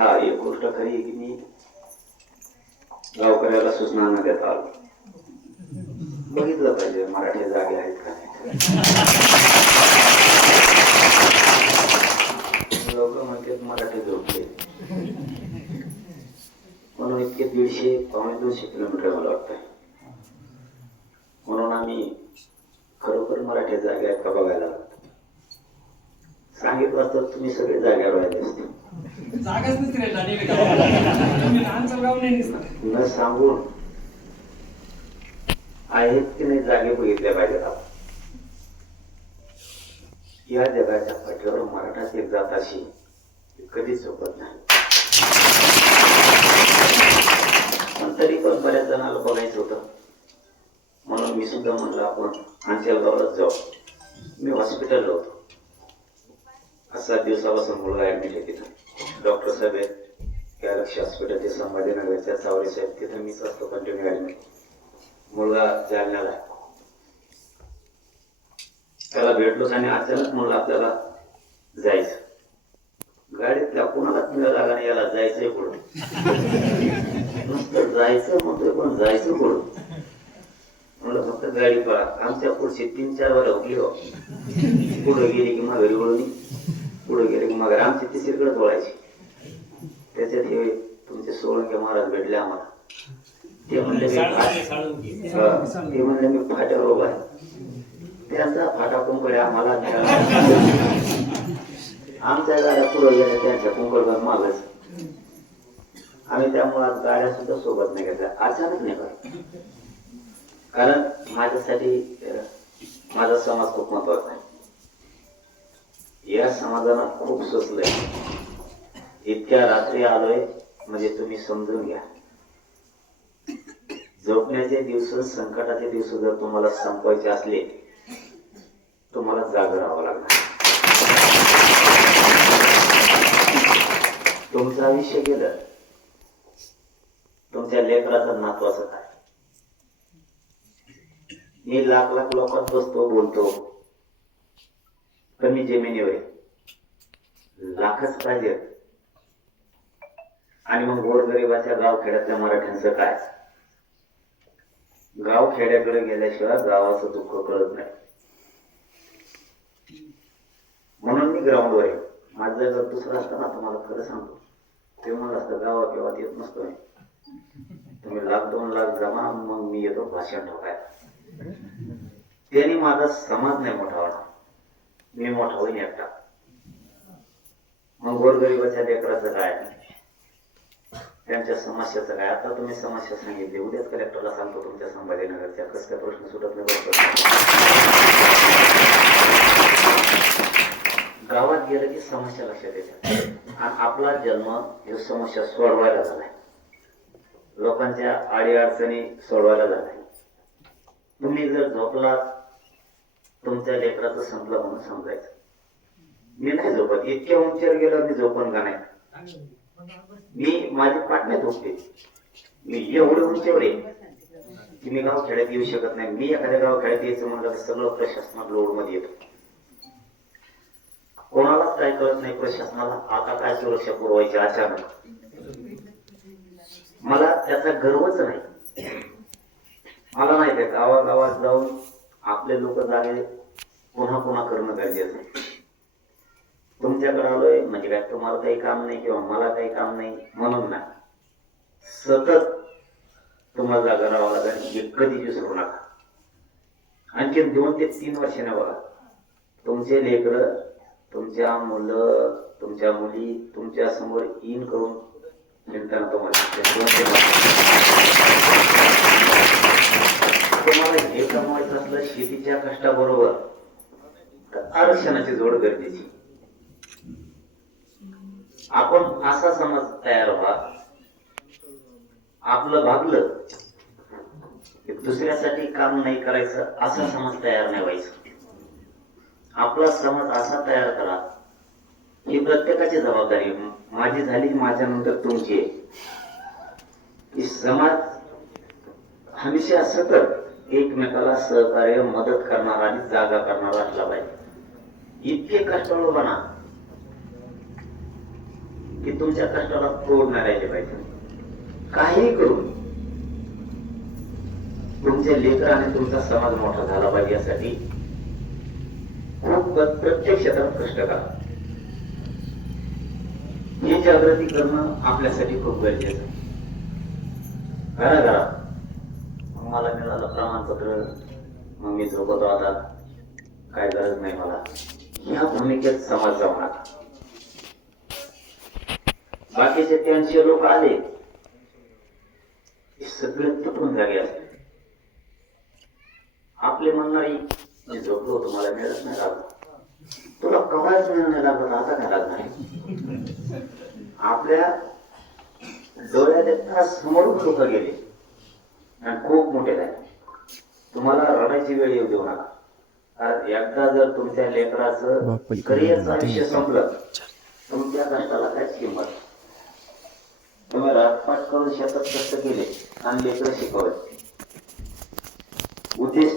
हा, एक गोष्ट खरी आहे की मी गावकऱ्याला सूचना न देता आलो. बघितलं पाहिजे मराठी जागे आहेत का नाही. लोक म्हणतात मराठी झोपले म्हणून इतके 150-200 किलोमीटर मला वाटतंय. म्हणून आम्ही खरोखर मराठी जागे आहेत का बघायला सांगितलं असतं तुम्ही सगळे जाग्यावर राहिले असते. न सांगून आहेत की नाही जागे बघितल्या पाहिजेत. आपण या जगाच्या पाठीवर मराठाच एक जात अशी कधीच झोपत नाही. पण तरी पण बऱ्याच जणांना बघायचं होतं म्हणून मी सुद्धा म्हणलं आपण अंचलगावलाच जाऊ. मी हॉस्पिटलला होतो. 7 दिवसापासून मुलगा ऍडमिट आहे तिथं. डॉक्टर साहेब गॅलेक्सी हॉस्पिटल ते संभाजीनगरच्या चावरे साहेब तिथं मीच असतो कंटिन्यू ऍडमिट. मुलगा जालन्याला त्याला भेटलोच आणि अचानक म्हणलं आपल्याला जायचं. गाडीतल्या कुणालाच मिळाला आणि याला जायचंय पुढं. नुसतं जायचं म्हणतोय पण जायचं पुढं. म्हणलं फक्त गाडी पळा. आमच्या पुढची 3-4 वर उठली हो. पुढे गेली की माघारी वळली, पुढे गेले की माघारी. आमची तिसरीकडे वळायची. त्याच्यात हे तुमचे सोळंके महाराज भेटले आम्हाला. ते म्हणले मी फाट्यावर उभा आहे. त्यांचा फाटा कुंकडे आम्हाला आमच्या गाड्या पुढे गेल्या त्यांच्या कुंकडवर मागच. आम्ही त्यामुळे गाड्या सुद्धा सोबत नाही घेतल्या. अचानक नाही का, कारण माझ्यासाठी माझा समाज खूप महत्वाचा आहे. या समाजाला खूप सोसलंय. इतक्या रात्री आलोय म्हणजे तुम्ही समजून घ्या. झोपण्याचे दिवस, संकटाचे दिवस जर तुम्हाला संपवायचे असले तुम्हाला जाग राहावं लागणार. तुमचं आयुष्य गेलं, तुमच्या लेकराचं नातवाचं काय. मी लाख लोकात बसतो बोलतो, कमी जमिनीवर लाखच पाहिजे. आणि मग गोरगरिबाच्या गावखेड्यातल्या मराठ्यांचं काय. गाव खेड्याकडे गेल्याशिवाय गावाचं दुःख कळत नाही. म्हणून मी ग्राउंडवर आहे. माझं जर दुसरं असतं ना तुम्हाला खरं सांगतो, ते म्हणलं असतं गावा केव्हा येत नसतो. तुम्ही 1-2 लाख जमा, मग मी येतो भाषण ठोकायला. त्यांनी माझा समाज नाही मोठा होणार, मी मोठा होईन एकटा. मग गोरगरिबाच्या लेकराचं काय, त्यांच्या समस्याचं काय. आता तुम्ही समस्या सांगितली, उद्याच कलेक्टरला सांगतो तुमच्या संभाजीनगरच्या. कसं काय प्रश्न सुटत नाही. गावात गेलं की समस्या लक्षात येतात. आणि आपला जन्म ही समस्या सोडवायला झालाय, लोकांच्या आडी अडचणी सोडवायला झालाय. तुम्ही जर झोपला तुमच्या लेकराचं संपलं म्हणून समजायचं. मी नाही झोपत. इतक्या उंचीवर गेलो मी झोपण का नाही. मी माझी पाठ नाही झोपते. मी एवढे उंचीवर आहे की मी गाव खेड्यात येऊ शकत नाही. मी एखाद्या गाव खेड्यात यायचं म्हणलं सगळं प्रशासनात लोड मध्ये येतो. कोणालाच काय कळत नाही प्रशासनाला आता काय सुरक्षा पुरवायची. अचानक मला त्याचा गर्वच नाही. मला माहिती आहे गावागावात जाऊन आपले लोक जागे पुन्हा करणं गरजेचं आहे. तुमच्याकडे आलोय म्हणजे काय तुम्हाला काही काम नाही किंवा मला काही काम नाही म्हणून ना. सतत तुम्हाला जागा राहावं लागेल. हे कधी विसरू नका. आणखी 2 ते 3 वर्षाने बघा तुमचे लेकरं, तुमच्या मुलं, तुमच्या मुली तुमच्या समोर इन करून निघताना तुम्हाला हे कमवायचं असलं शेतीच्या कष्टाबरोबर तर आरक्षणाची जोड गरजेची. आपण असा समाज तयार व्हा, आपलं भागलं दुसऱ्यासाठी काम नाही करायचं असा समाज तयार नाही व्हायचं. आपला समाज असा तयार करा ही प्रत्येकाची जबाबदारी. माझी झाली, माझ्या नंतर तुमची आहे. की समाज हमेशा सतत एकमेकाला सहकार्य मदत करणारा आणि जागा करणारा असला पाहिजे. इतके कष्टाळू बना की तुमच्या कष्टाला तोड नाही राहिले पाहिजे. काही करून तुमच्या लेकर आणि तुमचा समाज मोठा झाला पाहिजे यासाठी खूप प्रत्येक क्षेत्रात कष्ट करा. ही जागृती करणं आपल्यासाठी खूप गरजेचं आहे. घराघरात मला मिळालं प्रमाणपत्र, मग मी झोपतो आता, काय गरज नाही मला, ह्या भूमिकेत समाज जाऊ नका. बाकीचे 83 लोक आले सगळे तुटून जागे असते. आपले म्हणणारी मी झोपलो होतो मला मिळत नाही लागलं, तुला कवाच मिळणार लागलं आता काय लागणार. आपल्या डोळ्यात समोरून लोक गेले आणि खूप मोठे झाले. तुम्हाला रडायची वेळ येऊ देऊ नका. कारण एकदा जर तुमच्या लेकराचं करिअरचं आयुष्य संपलं, तुमच्या कष्टाला काहीच किंमत. तुम्ही रातपाट करून शेतात कष्ट केले आणि लेकरं शिकवले, उद्देश